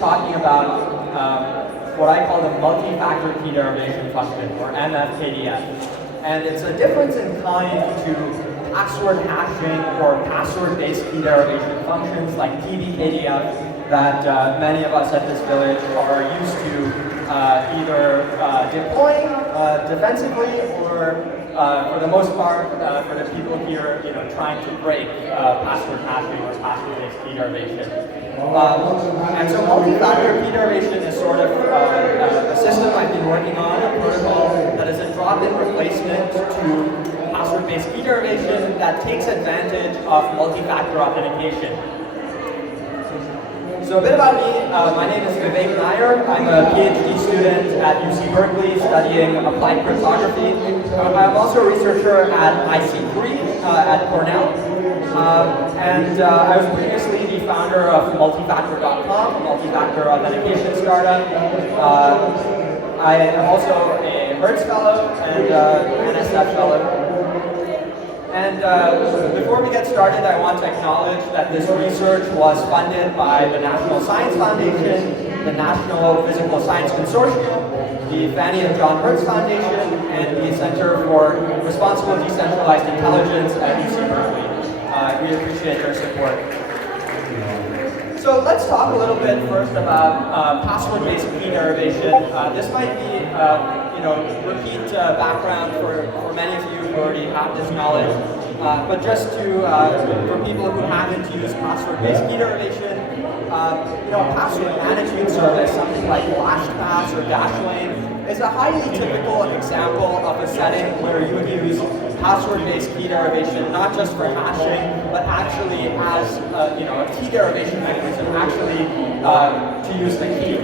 talking about what I call the multi-factor key derivation function, or MFKDF. And it's a difference in kind to password hashing or password-based key derivation functions like PBKDF that many of us at this village are used to either deploying defensively or for the most part, for the people here, trying to break password hashing or password-based key derivation. And so multi-factor key derivation is sort of a system I've been working on, a protocol that is a drop-in replacement to password-based key derivation that takes advantage of multi-factor authentication. So a bit about me, my name is Vivek Nair. I'm a PhD student at UC Berkeley studying applied cryptography. I'm also a researcher at IC3 at Cornell. And I was previously the founder of multifactor.com, a multi-factor authentication startup. I am also a Hertz Fellow and an NSF Fellow. And before we get started, I want to acknowledge that this research was funded by the National Science Foundation, the National Physical Science Consortium, the Fannie and John Hertz Foundation, and the Center for Responsible Decentralized Intelligence at UC Berkeley. We appreciate their support. So let's talk a little bit first about password-based key derivation. This might be repeat background for many of you who already have this knowledge, but just to for people who haven't used password-based key derivation, a password management service, something like LastPass or Dashlane, is a highly typical example of a setting where you would use password-based key derivation not just for hashing, but actually as a key derivation mechanism, actually to use the key.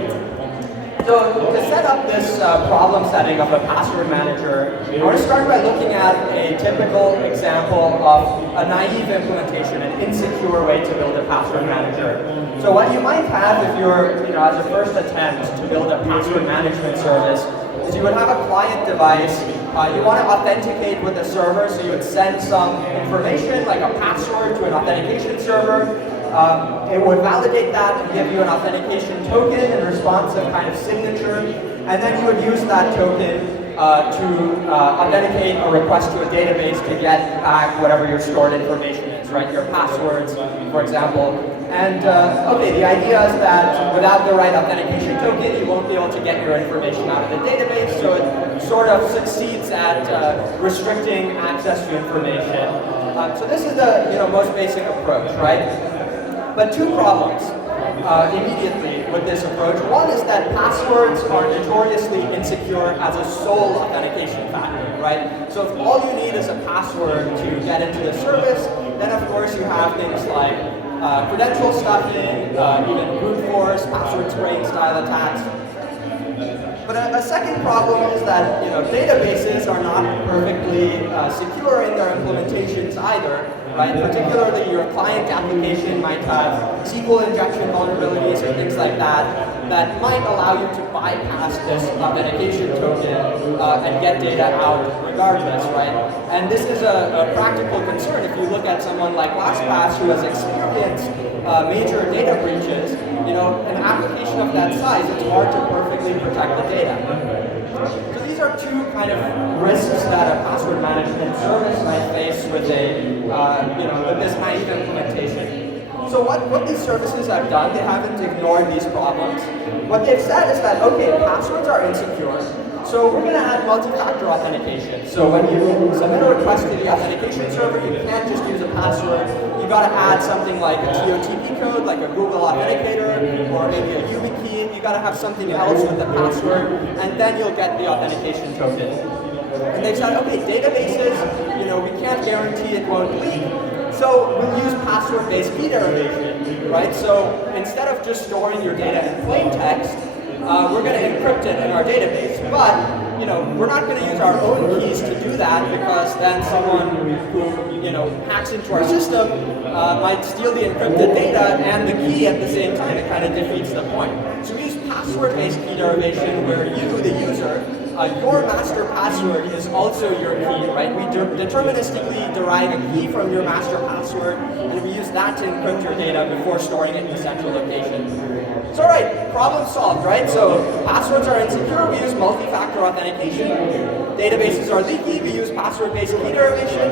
So to set up this problem setting of a password manager, I want to start by looking at a typical example of a naive implementation, an insecure way to build a password manager. So what you might have if you're, as a first attempt to build a password management service, is you would have a client device. You want to authenticate with the server, so you would send some information like a password to an authentication server. It would validate that and give you an authentication token in response to kind of signature, and then you would use that token to authenticate a request to a database to get back whatever your stored information is, right? Your passwords, for example. And okay, the idea is that without the right authentication token, you won't be able to get your information out of the database, so it sort of succeeds at restricting access to information. So this is the most basic approach, right? But two problems immediately with this approach. One is that passwords are notoriously insecure as a sole authentication factor, right? So if all you need is a password to get into the service, then of course you have things like credential stuffing, even brute force, password spraying style attacks. But a second problem is that databases are not perfectly secure in their implementations either, right? Particularly your client application might have SQL injection vulnerabilities or things like that that might allow you to bypass this authentication token and get data out regardless, right? And this is a practical concern if you look at someone like LastPass who has experienced major data breaches. An application of that size, it's hard to perfectly protect the data. So these are two kind of risks that a password management service might face with with this naive implementation. So what these services have done, they haven't ignored these problems. What they've said is that, okay, passwords are insecure, so we're going to add multi-factor authentication. So when you submit a request to the authentication server, you can't just use a password. You've got to add something like a TOTP code, like a Google Authenticator, or maybe a YubiKey. You've got to have something else with the password, and then you'll get the authentication token. And they've said, okay, databases, we can't guarantee it won't leak, so we'll use password-based key derivation, right? So instead of just storing your data in plain text, we're going to encrypt it in our database. But we're not going to use our own keys to do that, because then someone who hacks into our system might steal the encrypted data and the key at the same time. It kind of defeats the point. So we use password-based key derivation, where you, the user, your master password is also your key, right? We deterministically derive a key from your master password, and we use that to encrypt your data before storing it in a central location. So all right, problem solved, right? So passwords are insecure, we use multi-factor authentication. Databases are leaky, we use password-based key derivation.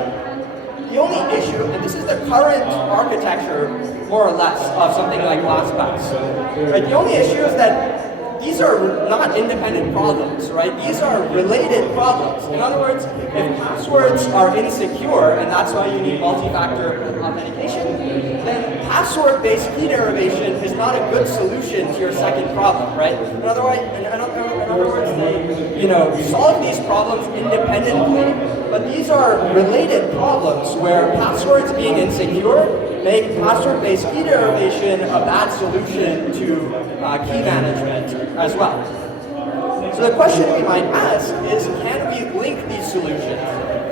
The only issue, and this is the current architecture, more or less, of something like LastPass. Right? The only issue is that these are not independent problems, right? These are related problems. In other words, if passwords are insecure, and that's why you need multi-factor authentication, then password-based key derivation is not a good solution to your second problem, right? In other words, they solve these problems independently, but these are related problems where passwords being insecure make password-based key derivation a bad solution to key management as well. So the question we might ask is, can we link these solutions?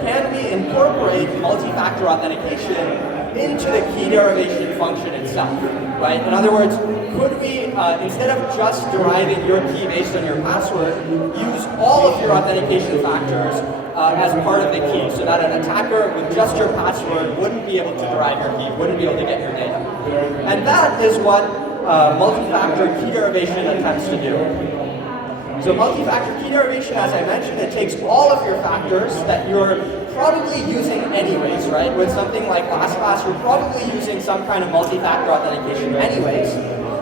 Can we incorporate multi-factor authentication into the key derivation function itself, right? In other words, could we, instead of just deriving your key based on your password, use all of your authentication factors as part of the key, so that an attacker with just your password wouldn't be able to derive your key, wouldn't be able to get your data. And that is what multi-factor key derivation attempts to do. So multi-factor key derivation, as I mentioned, it takes all of your factors that you're probably using anyways, right? With something like LastPass, you're probably using some kind of multi-factor authentication anyways.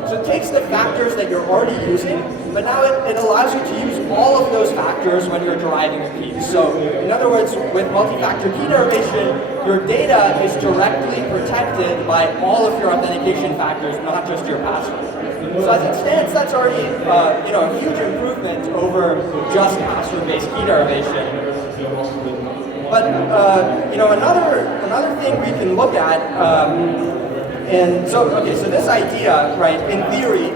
So it takes the factors that you're already using, but now it allows you to use all of those factors when you're deriving a key. So in other words, with multi-factor key derivation, your data is directly protected by all of your authentication factors, not just your password. So as it stands, that's already a huge improvement over just password-based key derivation. But another thing we can look at, so this idea, right, in theory,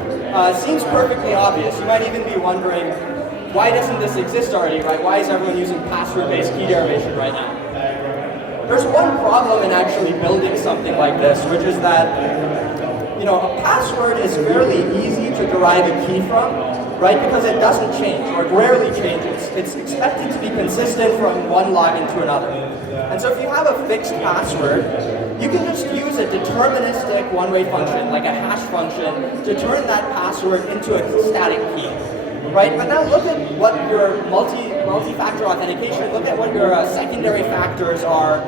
seems perfectly obvious. You might even be wondering, why doesn't this exist already, right? Why is everyone using password-based key derivation right now? There's one problem in actually building something like this, which is that a password is fairly easy to derive a key from, right? Because it doesn't change, or it rarely changes. It's expected to be consistent from one login to another. And so if you have a fixed password, you can just use a deterministic one-way function, like a hash function, to turn that password into a static key, right? But now look at what your multi-factor authentication, look at what your secondary factors are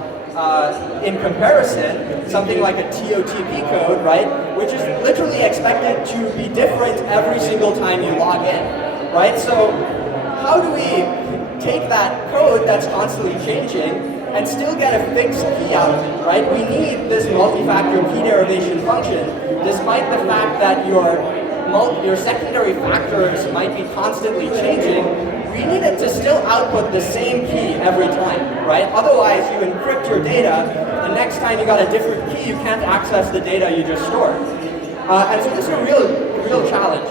in comparison, something like a TOTP code, right, which is literally expected to be different every single time you log in, right? So how do we take that code that's constantly changing and still get a fixed key out of it, right? We need this multi-factor key derivation function, despite the fact that your secondary factors might be constantly changing. We need it to still output the same key every time, right? Otherwise, you encrypt your data, the next time you got a different key, you can't access the data you just stored. And so this is a real challenge.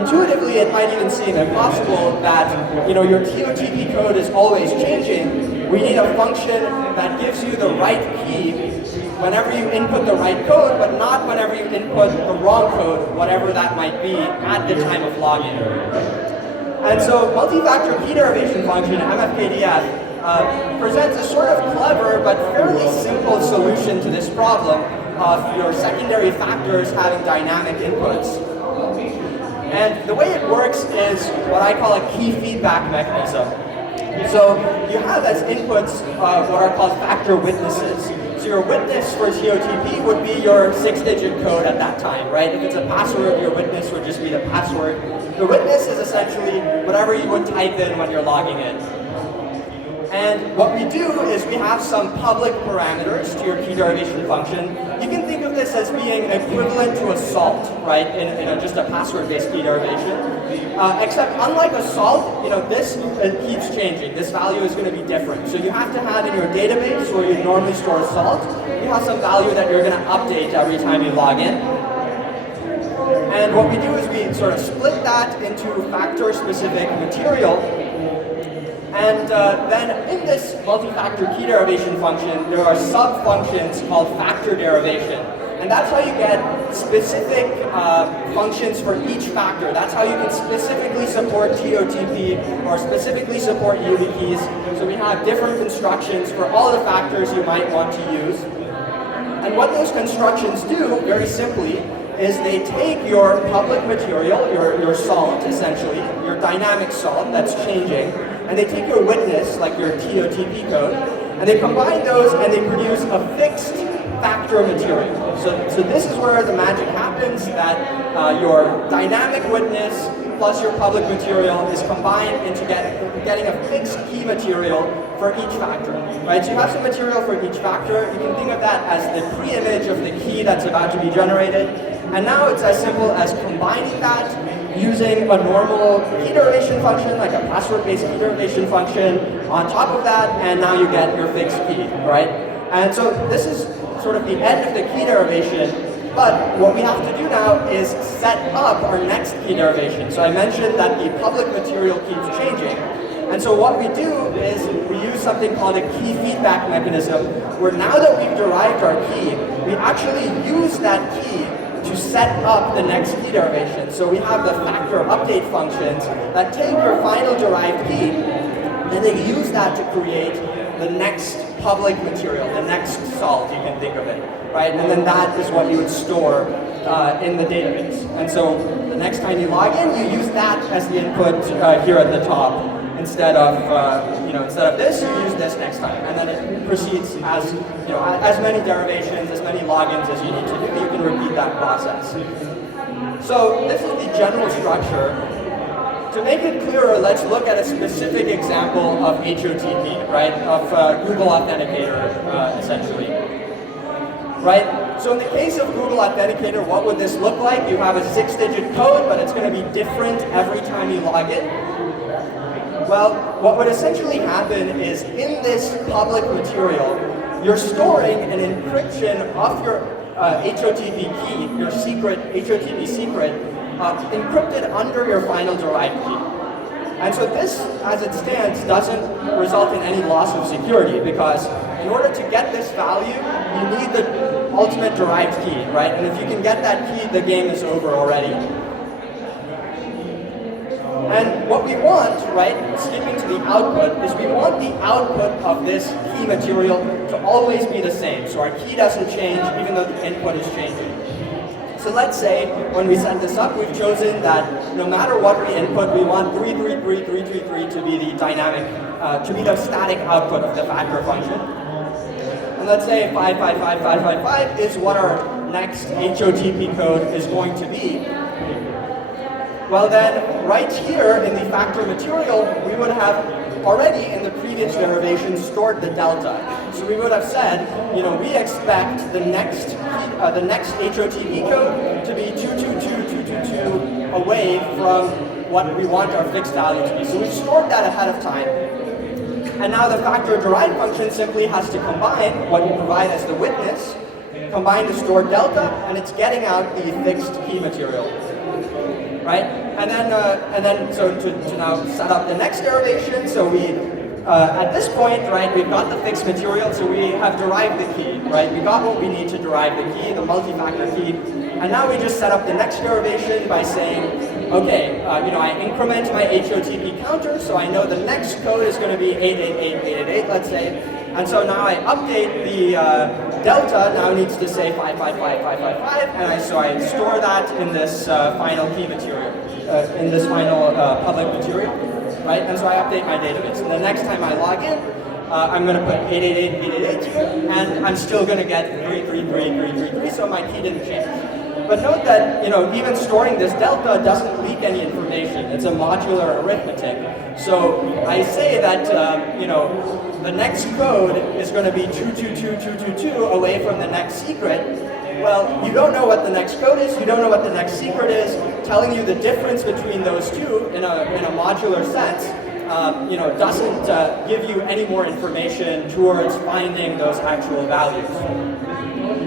Intuitively, it might even seem impossible that your TOTP code is always changing. We need a function that gives you the right key whenever you input the right code, but not whenever you input the wrong code, whatever that might be at the time of login. And so multi-factor key derivation function, MFKDF, presents a sort of clever but fairly simple solution to this problem of your secondary factors having dynamic inputs. And the way it works is what I call a key feedback mechanism. So you have as inputs what are called factor witnesses. So your witness for TOTP would be your 6-digit code at that time, right? If it's a password, your witness would just be the password. The witness is essentially whatever you would type in when you're logging in. And what we do is we have some public parameters to your key derivation function. You can think of this as being equivalent to a salt, right, in just a password-based key derivation. Except unlike a salt, this keeps changing. This value is going to be different. So you have to have in your database where you normally store salt, you have some value that you're going to update every time you log in. And what we do is we sort of split that into factor-specific material. And then in this multi-factor key derivation function, there are sub-functions called factor derivation. And that's how you get specific functions for each factor. That's how you can specifically support TOTP or specifically support YubiKeys. So we have different constructions for all the factors you might want to use. And what those constructions do, very simply, is they take your public material, your salt essentially, your dynamic salt that's changing, and they take your witness, like your TOTP code, and they combine those and they produce a fixed factor material. So this is where the magic happens, that your dynamic witness plus your public material is combined into getting a fixed key material for each factor, right? So you have some material for each factor. You can think of that as the pre-image of the key that's about to be generated. And now it's as simple as combining that using a normal key derivation function, like a password-based key derivation function on top of that, and now you get your fixed key, right? And so this is sort of the end of the key derivation. But what we have to do now is set up our next key derivation. So I mentioned that the public material keeps changing. And so what we do is we use something called a key feedback mechanism, where now that we've derived our key, we actually use that key to set up the next key derivation. So we have the factor update functions that take your final derived key, and they use that to create the next public material, the next salt, you can think of it, right? And then that is what you would store in the database. And so the next time you log in, you use that as the input here at the top. Instead of this, you use this next time. And then it proceeds as, as many derivations, as many logins as you need to do. You can repeat that process. So this is the general structure. To make it clearer, let's look at a specific example of HOTP, right, of Google Authenticator, essentially. Right? So in the case of Google Authenticator, what would this look like? You have a 6-digit code, but it's going to be different every time you log in. Well, what would essentially happen is in this public material, you're storing an encryption of your HOTP key, your secret, HOTP secret, encrypted under your final derived key. And so this, as it stands, doesn't result in any loss of security, because in order to get this value, you need the ultimate derived key, right? And if you can get that key, the game is over already. And what we want, right, skipping to the output, is we want the output of this key material to always be the same. So our key doesn't change even though the input is changing. So let's say when we set this up, we've chosen that no matter what we input, we want 333 to be the dynamic, to be the static output of the factor function. And let's say 555555 is what our next HOTP code is going to be. Well then, right here in the factor material, we would have already in the previous derivation stored the delta. So we would have said, we expect the next HOTP code to be 222222 away from what we want our fixed value to be. So we've stored that ahead of time. And now the factor derived function simply has to combine what you provide as the witness, combine the stored delta, and it's getting out the fixed key material. Right? And then so to now set up the next derivation, so we, at this point, right, we've got the fixed material, so we have derived the key, right? We got what we need to derive the key, the multi-factor key, and now we just set up the next derivation by saying, okay, I increment my HOTP counter, so I know the next code is going to be 888888, let's say, and so now I update the delta now needs to say 555555, and so I store that in this final key material, in this final public material, right? And so I update my database. And the next time I log in, I'm going to put 888888 here, and I'm still going to get 333333, so my key didn't change. But note that, even storing this delta doesn't leak any information. It's a modular arithmetic. So I say that, the next code is going to be 222222 away from the next secret. Well, you don't know what the next code is, you don't know what the next secret is. Telling you the difference between those two in a modular sense, doesn't give you any more information towards finding those actual values.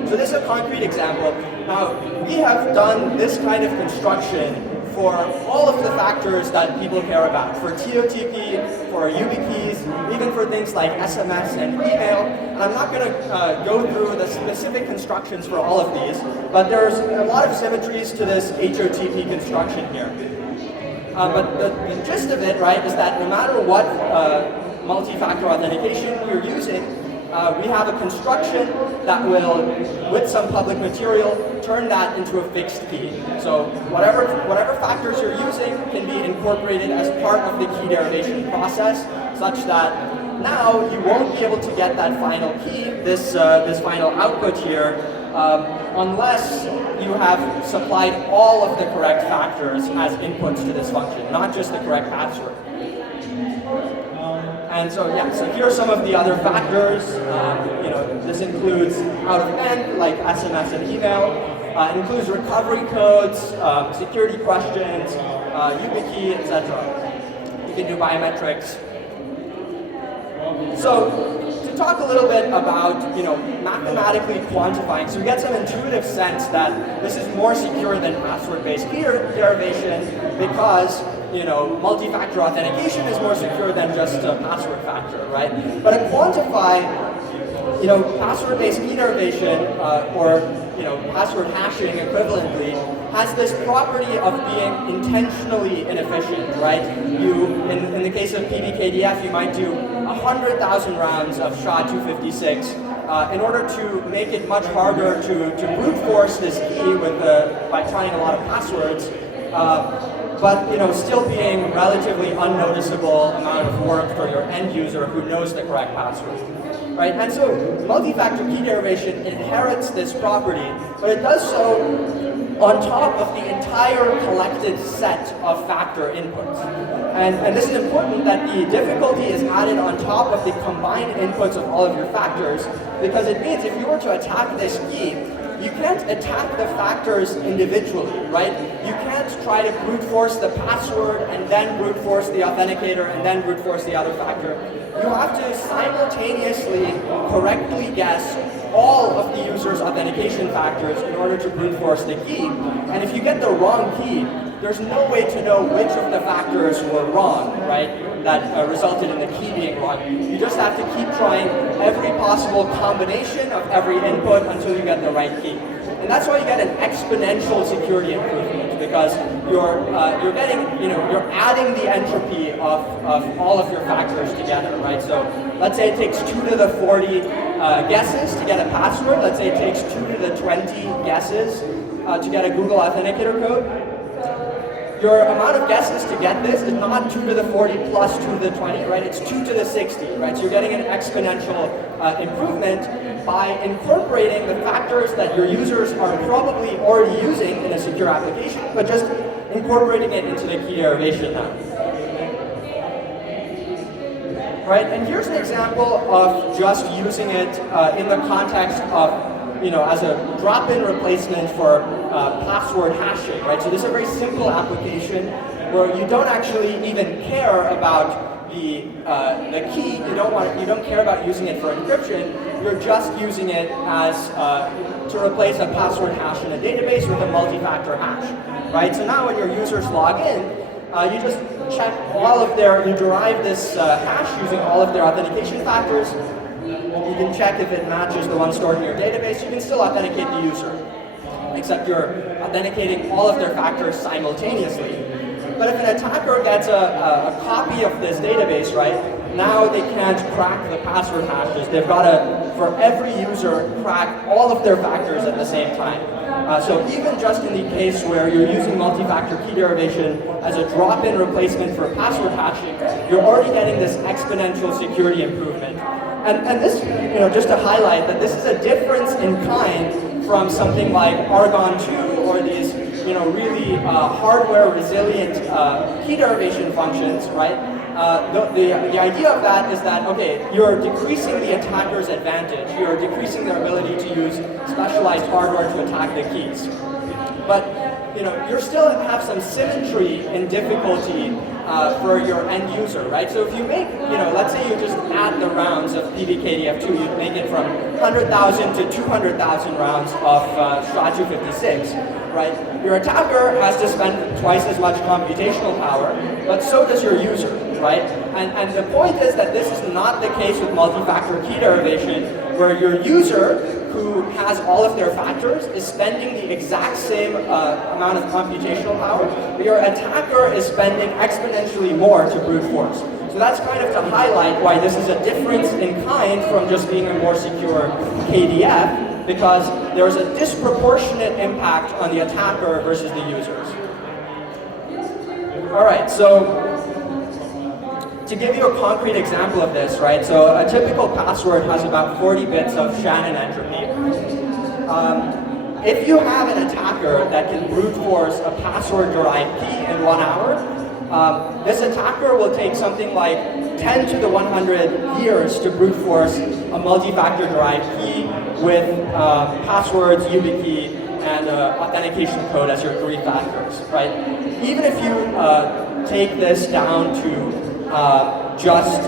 So this is a concrete example. Now, we have done this kind of construction for all of the factors that people care about, for TOTP, for YubiKeys, even for things like SMS and email. And I'm not going to go through the specific constructions for all of these, but there's a lot of symmetries to this HOTP construction here. But the gist of it, right, is that no matter what multi-factor authentication you're using, we have a construction that will, with some public material, turn that into a fixed key. So whatever factors you're using can be incorporated as part of the key derivation process, such that now you won't be able to get that final key, this final output here, unless you have supplied all of the correct factors as inputs to this function, not just the correct password. And so yeah, so here are some of the other factors. This includes out of N, like SMS and email. It includes recovery codes, security questions, YubiKey, etc. You can do biometrics. So to talk a little bit about, mathematically quantifying, so we get some intuitive sense that this is more secure than password-based key derivation because, multi-factor authentication is more secure than just a password factor, right? But to quantify, password-based key derivation or password hashing equivalently has this property of being intentionally inefficient, right? In the case of PBKDF, you might do 100,000 rounds of SHA-256 in order to make it much harder to brute force this key by trying a lot of passwords, but still being relatively unnoticeable amount of work for your end user who knows the correct password. Right? And so multi-factor key derivation inherits this property, but it does so on top of the entire collected set of factor inputs. And this is important that the difficulty is added on top of the combined inputs of all of your factors, because it means if you were to attack this key, you can't attack the factors individually, right? You can't try to brute force the password and then brute force the authenticator and then brute force the other factor. You have to simultaneously correctly guess all of the user's authentication factors in order to brute force the key. And if you get the wrong key, there's no way to know which of the factors were wrong, right? That resulted in the key being wrong. You just have to keep trying every possible combination of every input until you get the right key. And that's why you get an exponential security improvement, because you're getting, you're adding the entropy of all of your factors together, right? So let's say it takes 2 to the 40 guesses to get a password. Let's say it takes 2 to the 20 guesses to get a Google Authenticator code. Your amount of guesses to get this is not 2 to the 40 plus 2 to the 20, right? It's 2 to the 60, right? So you're getting an exponential improvement by incorporating the factors that your users are probably already using in a secure application, but just incorporating it into the key derivation now. Right? And here's an example of just using it in the context of as a drop-in replacement for password hashing, right? So this is a very simple application where you don't actually even care about the key. You don't care about using it for encryption. You're just using it as to replace a password hash in a database with a multi-factor hash, right? So now when your users log in, you just check you derive this hash using all of their authentication factors. You can check if it matches the one stored in your database. You can still authenticate the user, except you're authenticating all of their factors simultaneously. But if an attacker gets a copy of this database, right, now they can't crack the password hashes. They've got to, for every user, crack all of their factors at the same time. So even just in the case where you're using multi-factor key derivation as a drop-in replacement for password hashing, you're already getting this exponential security improvement. And this, just to highlight that this is a difference in kind from something like Argon 2 or these, really hardware resilient key derivation functions, right? The idea of that is that, okay, you're decreasing the attacker's advantage. You're decreasing their ability to use specialized hardware to attack the keys. But you still have some symmetry in difficulty for your end user, right? So if you make, let's say you just add the rounds of PBKDF2, you'd make it from 100,000 to 200,000 rounds of SHA-256, right? Your attacker has to spend twice as much computational power, but so does your user, right? And the point is that this is not the case with multi-factor key derivation, where your user, who has all of their factors, is spending the exact same amount of computational power, but your attacker is spending exponentially more to brute force. So that's kind of to highlight why this is a difference in kind from just being a more secure KDF, because there's a disproportionate impact on the attacker versus the users. All right, so to give you a concrete example of this, right? So a typical password has about 40 bits of SHA-1 entropy. If you have an attacker that can brute force a password-derived key in 1 hour, this attacker will take something like 10 to the 100 years to brute force a multi-factor derived key with passwords, YubiKey, and authentication code as your 3 factors, right? Even if you take this down to just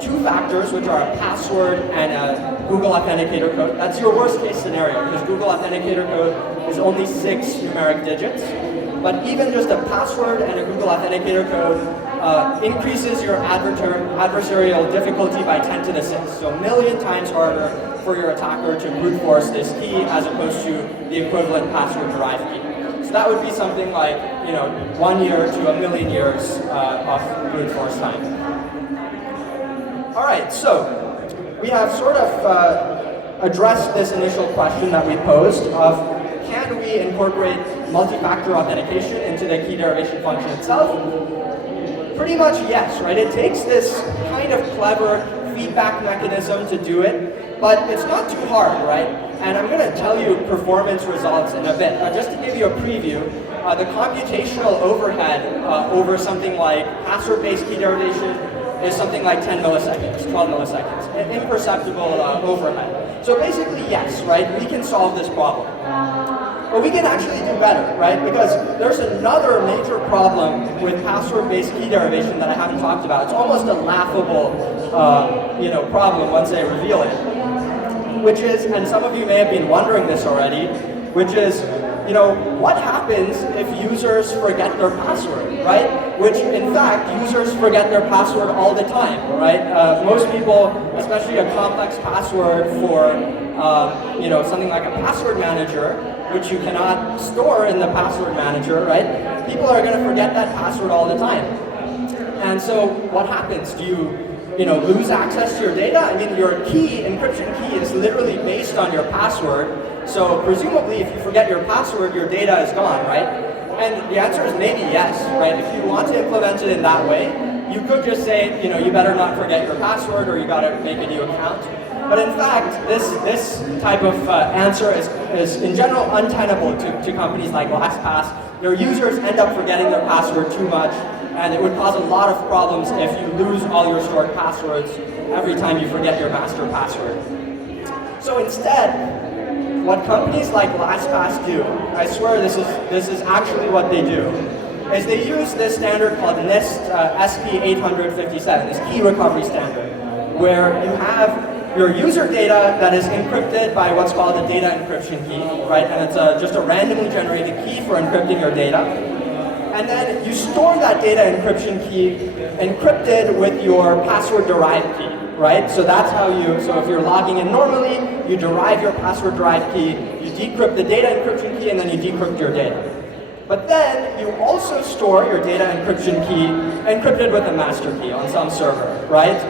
2 factors, which are a password and a Google Authenticator code. That's your worst case scenario, because Google Authenticator code is only 6 numeric digits. But even just a password and a Google Authenticator code increases your adversarial difficulty by 10 to the 6. So a million times harder for your attacker to brute force this key as opposed to the equivalent password-derived key. So that would be something like, 1 year to a million years of brute force time. All right, so we have sort of addressed this initial question that we posed of, can we incorporate multi-factor authentication into the key derivation function itself? Pretty much yes, right? It takes this kind of clever feedback mechanism to do it, but it's not too hard, right? And I'm going to tell you performance results in a bit. But just to give you a preview, the computational overhead over something like password-based key derivation is something like 10 milliseconds, 12 milliseconds, an imperceptible overhead. So basically, yes, right? We can solve this problem. But we can actually do better, right? Because there's another major problem with password-based key derivation that I haven't talked about. It's almost a laughable, problem once I reveal it, which is, and some of you may have been wondering this already, which is, what happens if users forget their password, right? Which, in fact, users forget their password all the time, right? Most people, especially a complex password for, something like a password manager, which you cannot store in the password manager, right? People are going to forget that password all the time. And so what happens? Do you lose access to your data? I mean, your key, encryption key, is literally based on your password. So presumably, if you forget your password, your data is gone, right? And the answer is maybe yes, right? If you want to implement it in that way, you could just say, you better not forget your password, or you got to make a new account. But in fact, this type of answer is in general untenable to companies like LastPass. Their users end up forgetting their password too much, and it would cause a lot of problems if you lose all your stored passwords every time you forget your master password. So instead, what companies like LastPass do, I swear this is actually what they do, is they use this standard called NIST SP 857, this key recovery standard, where you have your user data that is encrypted by what's called a data encryption key, right? And it's just a randomly generated key for encrypting your data. And then you store that data encryption key encrypted with your password-derived key, right? So that's how so if you're logging in normally, you derive your password-derived key, you decrypt the data encryption key, and then you decrypt your data. But then you also store your data encryption key encrypted with a master key on some server, right?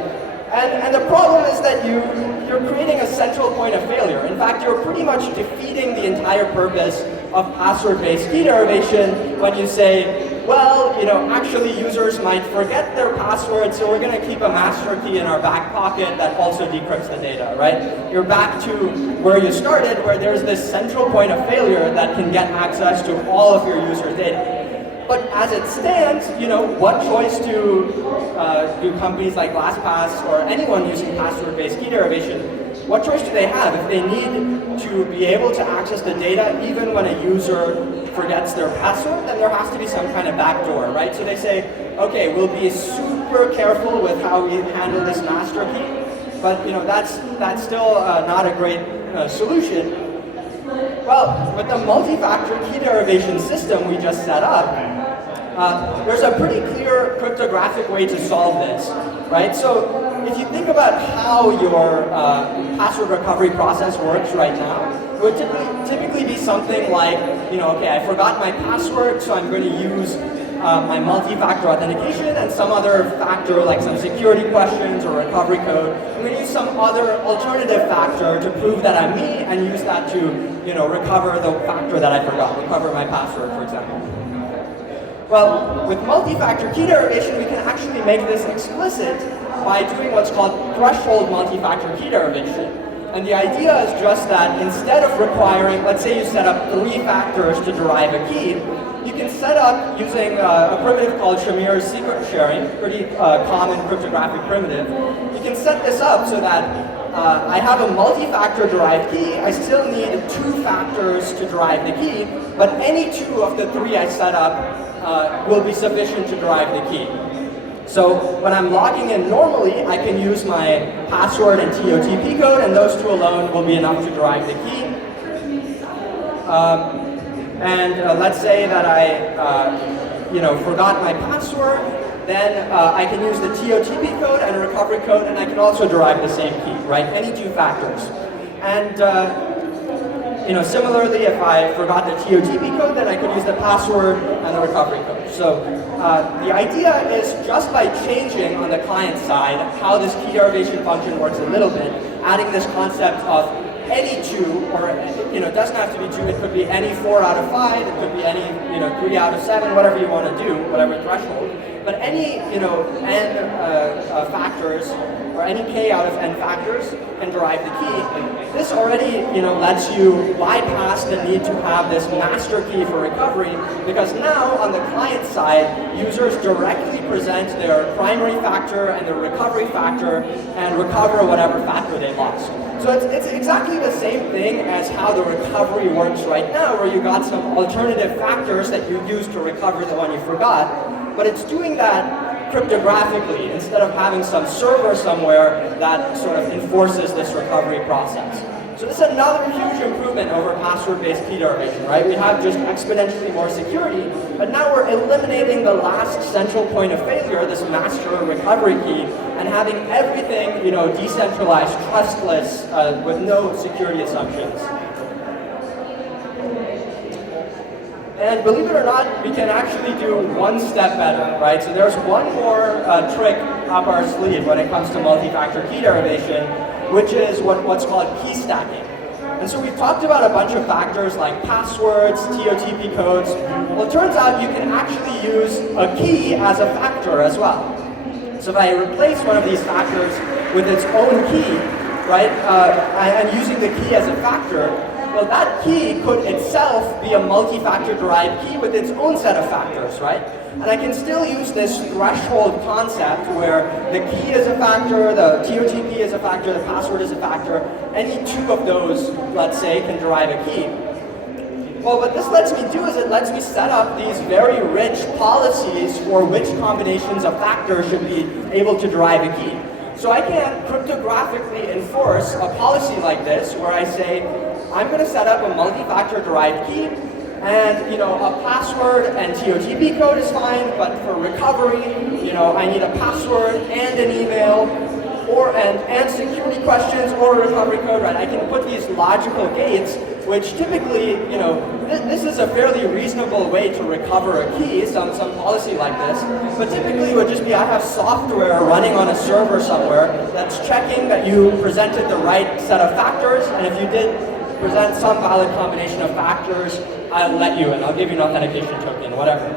And the problem is that you're creating a central point of failure. In fact, you're pretty much defeating the entire purpose of password-based key derivation when you say, well, actually users might forget their password, so we're going to keep a master key in our back pocket that also decrypts the data, right? You're back to where you started, where there's this central point of failure that can get access to all of your users' data. But as it stands, what choice do companies like LastPass or anyone using password-based key derivation, what choice do they have? If they need to be able to access the data even when a user forgets their password, then there has to be some kind of backdoor, right? So they say, okay, we'll be super careful with how we handle this master key, but that's still not a great solution. Well, with the multi-factor key derivation system we just set up, there's a pretty clear cryptographic way to solve this, right? So if you think about how your password recovery process works right now, it would typically be something like, okay, I forgot my password, so I'm going to use my multi-factor authentication and some other factor, like some security questions or recovery code. I'm going to use some other alternative factor to prove that I'm me and use that to, recover the factor that I forgot, recover my password, for example. Well, with multi-factor key derivation, we can actually make this explicit by doing what's called threshold multi-factor key derivation. And the idea is just that instead of requiring, let's say you set up 3 factors to derive a key, you can set up using a primitive called Shamir's secret sharing, pretty common cryptographic primitive. You can set this up so that I have a multi-factor derived key. I still need 2 factors to derive the key, but any 2 of the 3 I set up will be sufficient to derive the key. So when I'm logging in normally, I can use my password and TOTP code, and those 2 alone will be enough to derive the key. Let's say that I forgot my password, then I can use the TOTP code and a recovery code, and I can also derive the same key, right? Any 2 factors. And similarly, if I forgot the TOTP code, then I could use the password and the recovery code. So the idea is just by changing on the client side how this key derivation function works a little bit, adding this concept of any 2, or it doesn't have to be 2, it could be any 4 out of 5, it could be any 3 out of 7, whatever you want to do, whatever threshold. But any n factors, or any k out of n factors can derive the key. This already lets you bypass the need to have this master key for recovery, because now on the client side, users directly present their primary factor and their recovery factor and recover whatever factor they lost. So it's exactly the same thing as how the recovery works right now, where you got some alternative factors that you use to recover the one you forgot, but it's doing that cryptographically instead of having some server somewhere that sort of enforces this recovery process. So this is another huge improvement over password-based key derivation, right? We have just exponentially more security, but now we're eliminating the last central point of failure, this master recovery key, and having everything, decentralized, trustless, with no security assumptions. And believe it or not, we can actually do one step better, right? So there's one more trick up our sleeve when it comes to multi-factor key derivation, which is what's called key stacking. And so we've talked about a bunch of factors like passwords, TOTP codes. Well, it turns out you can actually use a key as a factor as well. So if I replace one of these factors with its own key, right, and using the key as a factor, well, that key could itself be a multi-factor derived key with its own set of factors, right? And I can still use this threshold concept where the key is a factor, the TOTP is a factor, the password is a factor. Any 2 of those, let's say, can derive a key. Well, what this lets me do is it lets me set up these very rich policies for which combinations of factors should be able to derive a key. So I can cryptographically enforce a policy like this where I say, I'm going to set up a multi-factor derived key, and a password and TOTP code is fine, but for recovery, I need a password and an email, and security questions or a recovery code, right? I can put these logical gates, which typically, this is a fairly reasonable way to recover a key, some policy like this, but typically it would just be I have software running on a server somewhere that's checking that you presented the right set of factors, and if you did present some valid combination of factors, I'll let you in. I'll give you an authentication token, whatever.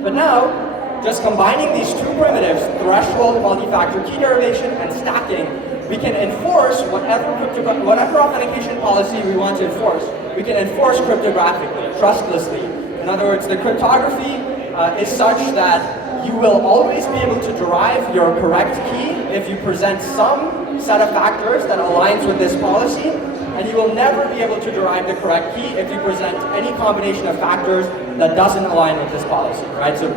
But now, just combining these 2 primitives, threshold multi-factor key derivation and stacking, we can enforce whatever authentication policy we want to enforce. We can enforce cryptographically, trustlessly. In other words, the cryptography is such that you will always be able to derive your correct key if you present some set of factors that aligns with this policy, and you will never be able to derive the correct key if you present any combination of factors that doesn't align with this policy, right? So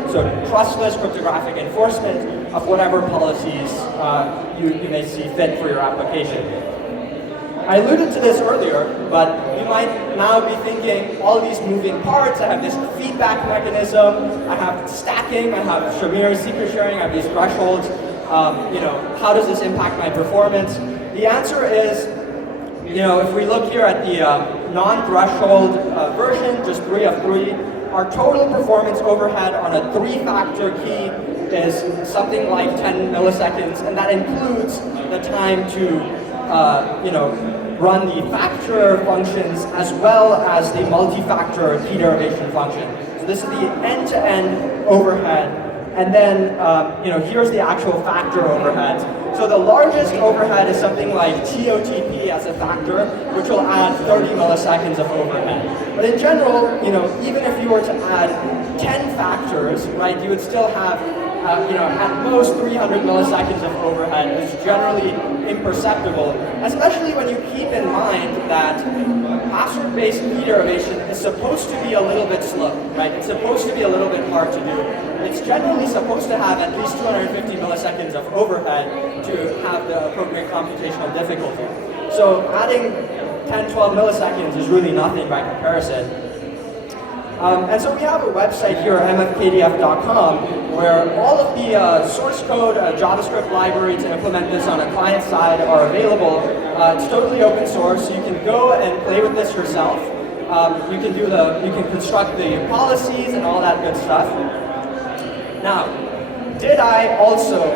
trustless cryptographic enforcement of whatever policies you may see fit for your application. I alluded to this earlier, but you might now be thinking all these moving parts. I have this feedback mechanism, I have stacking, I have Shamir's secret sharing, I have these thresholds. How does this impact my performance? The answer is, if we look here at the non-threshold version, just 3 of 3, our total performance overhead on a 3-factor key is something like 10 milliseconds, and that includes the time to run the factor functions as well as the multi-factor key derivation function. So this is the end-to-end overhead. And then, here's the actual factor overhead. So the largest overhead is something like TOTP as a factor, which will add 30 milliseconds of overhead. But in general, even if you were to add 10 factors, right, you would still have, at most 300 milliseconds of overhead. It's generally imperceptible, especially when you keep in mind that password-based key derivation is supposed to be a little bit slow, right? It's supposed to be a little bit hard to do. It's generally supposed to have at least 250 milliseconds of overhead to have the appropriate computational difficulty. So adding 10, 12 milliseconds is really nothing by comparison. And so we have a website here, MFKDF.com, where all of the source code, JavaScript library to implement this on a client side are available. It's totally open source. You can go and play with this yourself. You can construct the policies and all that good stuff. Now, did I also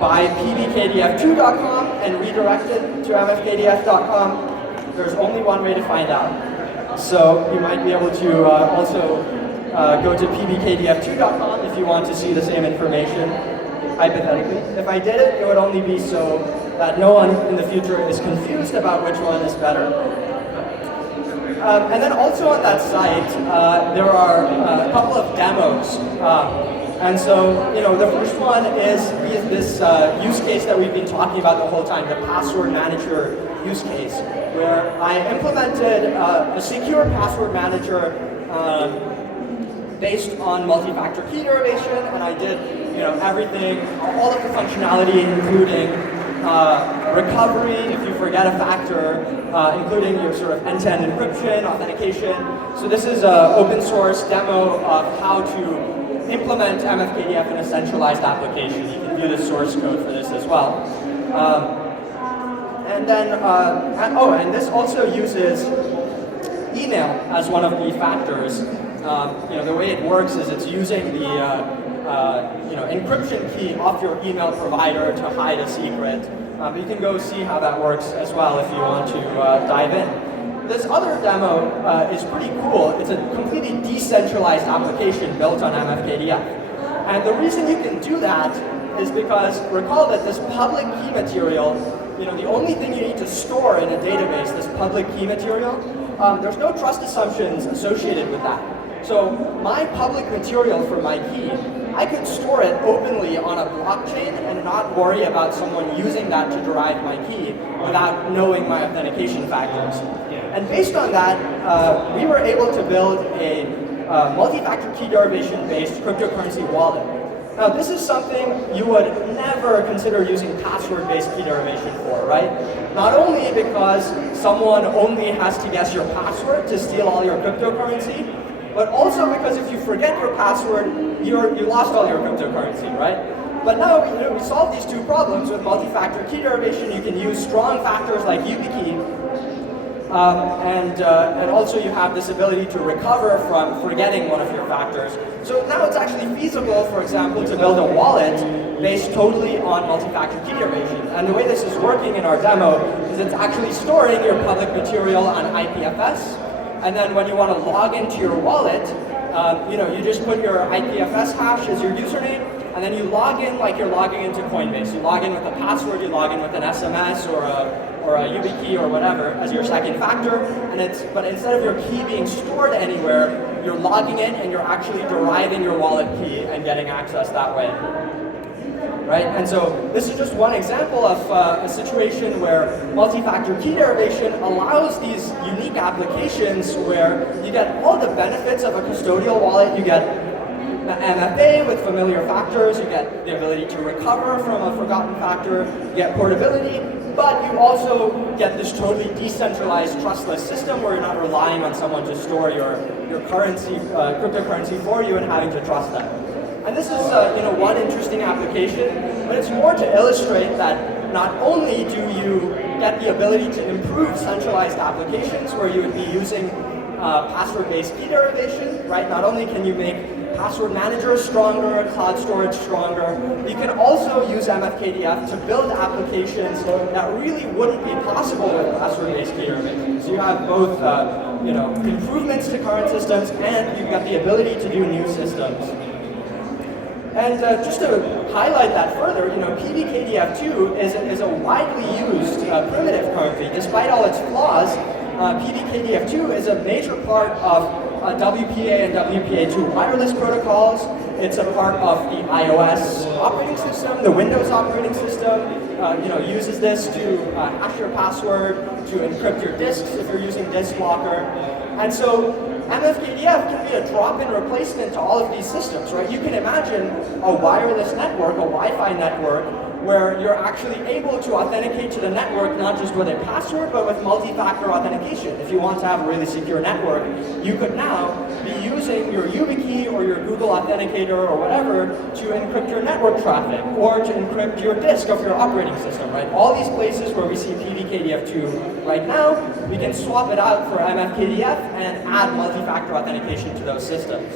buy pbkdf2.com and redirect it to mfkdf.com? There's only one way to find out. So you might be able to also go to pbkdf2.com if you want to see the same information, hypothetically. If I did it, it would only be so that no one in the future is confused about which one is better. And then also on that site, there are a couple of demos. And so, the first one is this use case that we've been talking about the whole time, the password manager use case, where I implemented a secure password manager based on multi-factor key derivation, and I did, everything, all of the functionality, including recovery if you forget a factor, including your sort of end-to-end encryption, authentication. So this is an open source demo of how to implement MFKDF in a centralized application. You can view the source code for this as well. And this also uses email as one of the factors. The way it works is it's using the encryption key off your email provider to hide a secret. But you can go see how that works as well if you want to dive in. This other demo is pretty cool. It's a completely decentralized application built on MFKDF. And the reason you can do that is because recall that this public key material, the only thing you need to store in a database, this public key material, there's no trust assumptions associated with that. So my public material for my key, I could store it openly on a blockchain and not worry about someone using that to derive my key without knowing my authentication factors. And based on that, we were able to build a multi-factor key derivation-based cryptocurrency wallet. Now, this is something you would never consider using password-based key derivation for, right? Not only because someone only has to guess your password to steal all your cryptocurrency, but also because if you forget your password, you lost all your cryptocurrency, right? But now we solve these two problems with multi-factor key derivation. You can use strong factors like YubiKey, and also you have this ability to recover from forgetting one of your factors. So now it's actually feasible, for example, to build a wallet based totally on multi-factor key derivation. And the way this is working in our demo is it's actually storing your public material on IPFS. And then when you want to log into your wallet, you just put your IPFS hash as your username, and then you log in like you're logging into Coinbase. You log in with a password, you log in with an SMS or a YubiKey or whatever as your second factor. But instead of your key being stored anywhere, you're logging in and you're actually deriving your wallet key and getting access that way. Right? And so this is just one example of a situation where multi-factor key derivation allows these unique applications where you get all the benefits of a custodial wallet. You get MFA with familiar factors, you get the ability to recover from a forgotten factor, you get portability, but you also get this totally decentralized trustless system where you're not relying on someone to store your currency, cryptocurrency for you and having to trust them. And this is one interesting application, but it's more to illustrate that not only do you get the ability to improve centralized applications where you would be using password-based key derivation, right? Not only can you make password managers stronger, cloud storage stronger, you can also use MFKDF to build applications that really wouldn't be possible with password-based key derivation. So you have both improvements to current systems, and you've got the ability to do new systems. And just to highlight that further, PVKDF2 is a widely used primitive currently. Despite all its flaws, PVKDF2 is a major part of WPA and WPA2 wireless protocols. It's a part of the iOS operating system, the Windows operating system. Uses this to hash your password, to encrypt your disks if you're using disk locker. And so MFKDF can be a drop-in replacement to all of these systems, right? You can imagine a wireless network, a Wi-Fi network, where you're actually able to authenticate to the network not just with a password, but with multi-factor authentication. If you want to have a really secure network, you could now be using your YubiKey or your Google Authenticator or whatever to encrypt your network traffic or to encrypt your disk of your operating system, right? All these places where we see PVKDF2 right now, we can swap it out for MFKDF and add multi-factor authentication to those systems.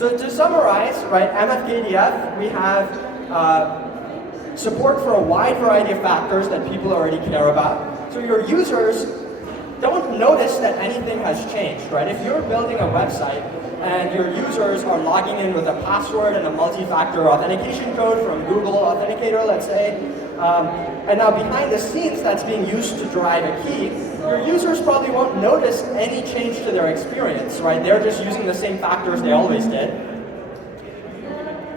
So to summarize, right, MFKDF, we have support for a wide variety of factors that people already care about. So your users don't notice that anything has changed, right? If you're building a website and your users are logging in with a password and a multi-factor authentication code from Google Authenticator, let's say, and now behind the scenes that's being used to derive a key, your users probably won't notice any change to their experience, right? They're just using the same factors they always did.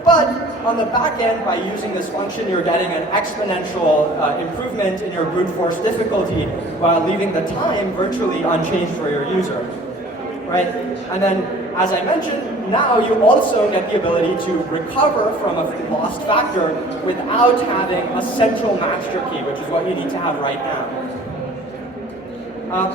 But on the back end, by using this function, you're getting an exponential improvement in your brute force difficulty while leaving the time virtually unchanged for your user, right? And then, as I mentioned, now you also get the ability to recover from a lost factor without having a central master key, which is what you need to have right now.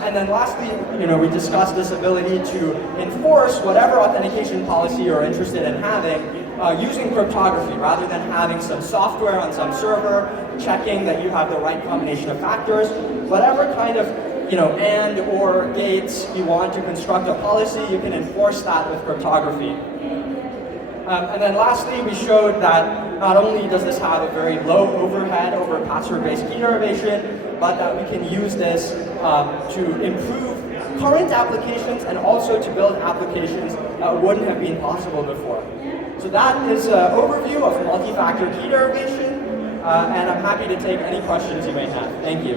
And then lastly, we discussed this ability to enforce whatever authentication policy you're interested in having using cryptography rather than having some software on some server checking that you have the right combination of factors. Whatever kind of and or gates you want to construct a policy, you can enforce that with cryptography. And then lastly, we showed that not only does this have a very low overhead over password-based key derivation, but that we can use this to improve current applications and also to build applications that wouldn't have been possible before. So that is an overview of multi-factor key derivation, and I'm happy to take any questions you may have. Thank you.